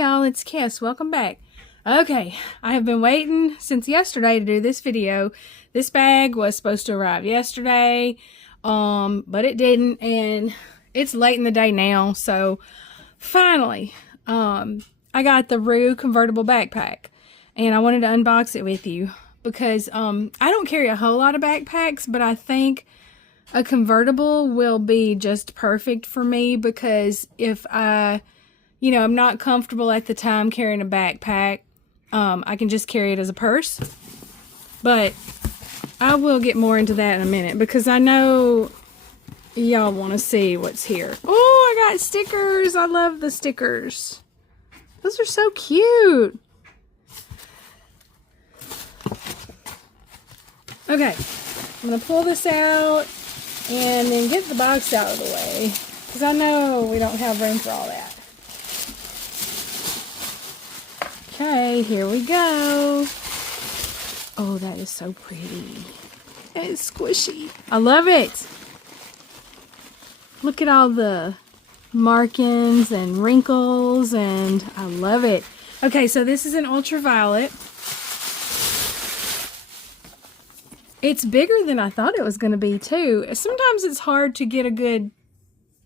y'all, it's Kiss. Welcome back. Okay, I have been waiting since yesterday to do this video. This bag was supposed to arrive yesterday, but it didn't, and it's late in the day now, so finally, I got the Rue convertible backpack, and I wanted to unbox it with you because I don't carry a whole lot of backpacks, but I think a convertible will be just perfect for me because if I'm not comfortable at the time carrying a backpack, I can just carry it as a purse. But I will get more into that in a minute because I know y'all want to see what's here. Oh, I got stickers. I love the stickers. Those are so cute. Okay, I'm going to pull this out and then get the box out of the way because I know we don't have room for all that. Okay, here we go. Oh, that is so pretty. It is squishy. I love it. Look at all the markings and wrinkles, and I love it. Okay, so this is an ultraviolet. It's bigger than I thought it was going to be, too. Sometimes it's hard to get a good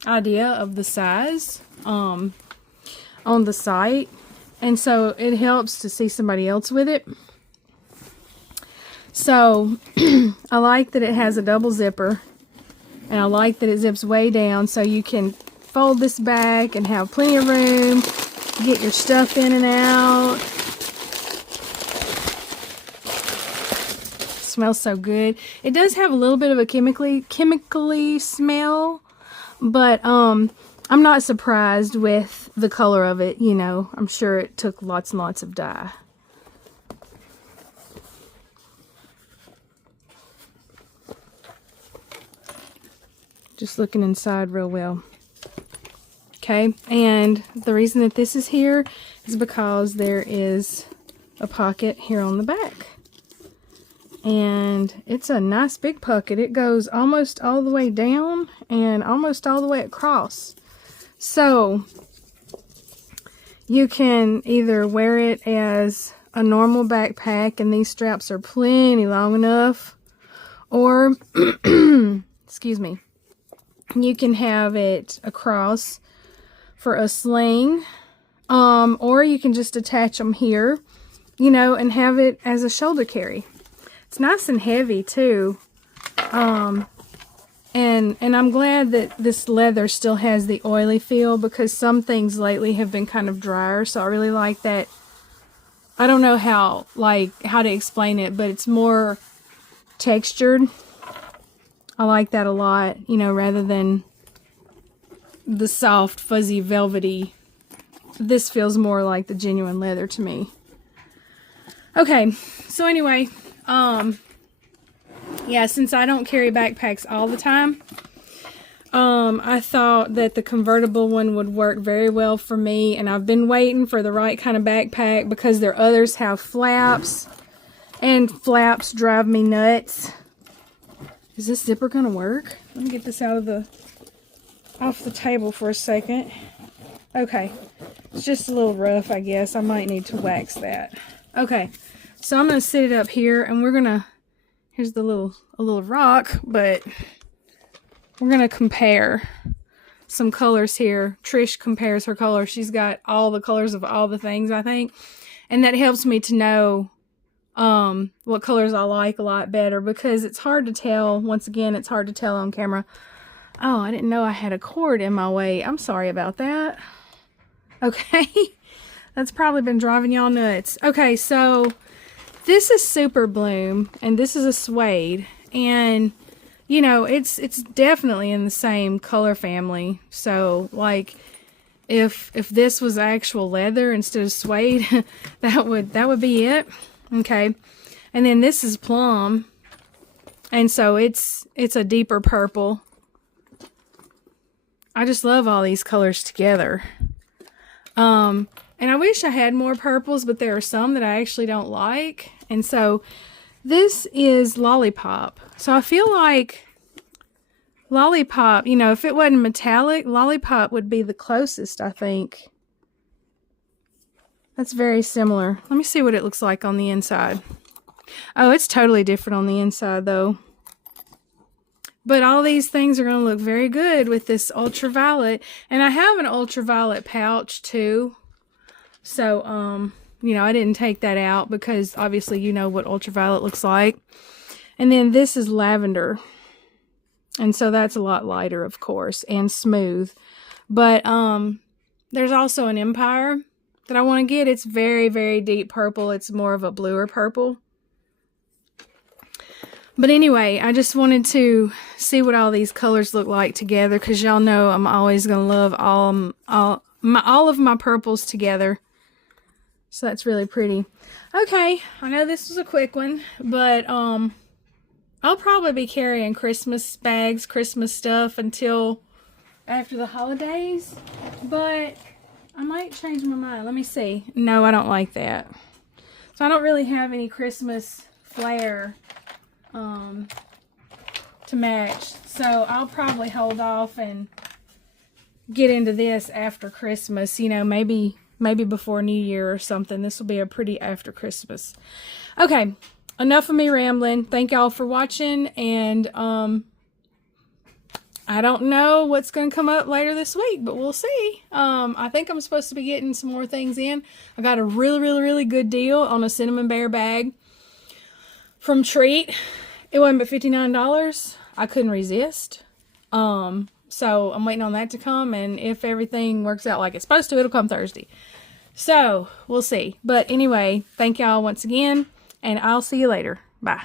idea of the size on the site. And so it helps to see somebody else with it. So I like that it has a double zipper. And I like that it zips way down so you can fold this back and have plenty of room to get your stuff in and out. Smells so good. It does have a little bit of a chemically smell, but I'm not surprised with the color of it. You know, I'm sure it took lots and lots of dye. Just looking inside real well. Okay, and the reason that this is here is because there is a pocket here on the back. And it's a nice big pocket. It goes almost all the way down and almost all the way across. So you can either wear it as a normal backpack and these straps are plenty long enough, or excuse me, you can have it across for a sling, or you can just attach them here, and have it as a shoulder carry. It's nice and heavy too, and I'm glad that this leather still has the oily feel because some things lately have been kind of drier, so I really like that. I don't know how to explain it, but it's more textured. I like that a lot, rather than the soft, fuzzy, velvety. This feels more like the genuine leather to me. Okay, so anyway, yeah, since I don't carry backpacks all the time, I thought that the convertible one would work very well for me, and I've been waiting for the right kind of backpack because their others have flaps, and flaps drive me nuts. Is this zipper gonna work? Let me get this off the table for a second. Okay, it's just a little rough, I guess. I might need to wax that. Okay, so I'm gonna sit it up here, and we're gonna. Here's a little rock, but we're gonna compare some colors here. Trish compares her colors. She's got all the colors of all the things, I think, and that helps me to know what colors I like a lot better because it's hard to tell. Once again, it's hard to tell on camera. Oh, I didn't know I had a cord in my way. I'm sorry about that. Okay, that's probably been driving y'all nuts. Okay, so this is Super Bloom, and this is a suede, and it's definitely in the same color family. So if this was actual leather instead of suede, that would be it. Okay, and then this is plum, and so it's a deeper purple. I just love all these colors together. And I wish I had more purples, but there are some that I actually don't like. And so this is Lollipop. So I feel like Lollipop, if it wasn't metallic, Lollipop would be the closest, I think. That's very similar. Let me see what it looks like on the inside. Oh, it's totally different on the inside though. But all these things are going to look very good with this ultraviolet. And I have an ultraviolet pouch too. So, you know, I didn't take that out because obviously you know what ultraviolet looks like. And then this is lavender. And so that's a lot lighter, of course, and smooth. But there's also an Empire that I want to get. It's very, very deep purple. It's more of a bluer purple. But anyway, I just wanted to see what all these colors look like together because y'all know I'm always going to love all of my purples together. So that's really pretty. Okay, I know this was a quick one, but I'll probably be carrying Christmas bags, Christmas stuff until after the holidays, but I might change my mind. Let me see. No, I don't like that. So I don't really have any Christmas flair to match. So I'll probably hold off and get into this after Christmas. You know, maybe before New Year or something. This will be a pretty after Christmas. Okay, enough of me rambling. Thank y'all for watching, and I don't know what's going to come up later this week, but we'll see. I think I'm supposed to be getting some more things in. I got a really good deal on a cinnamon bear bag from Treat. It wasn't but $59. I couldn't resist. So I'm waiting on that to come, and if everything works out like it's supposed to, it'll come Thursday. So we'll see. But anyway, thank y'all once again, and I'll see you later. Bye.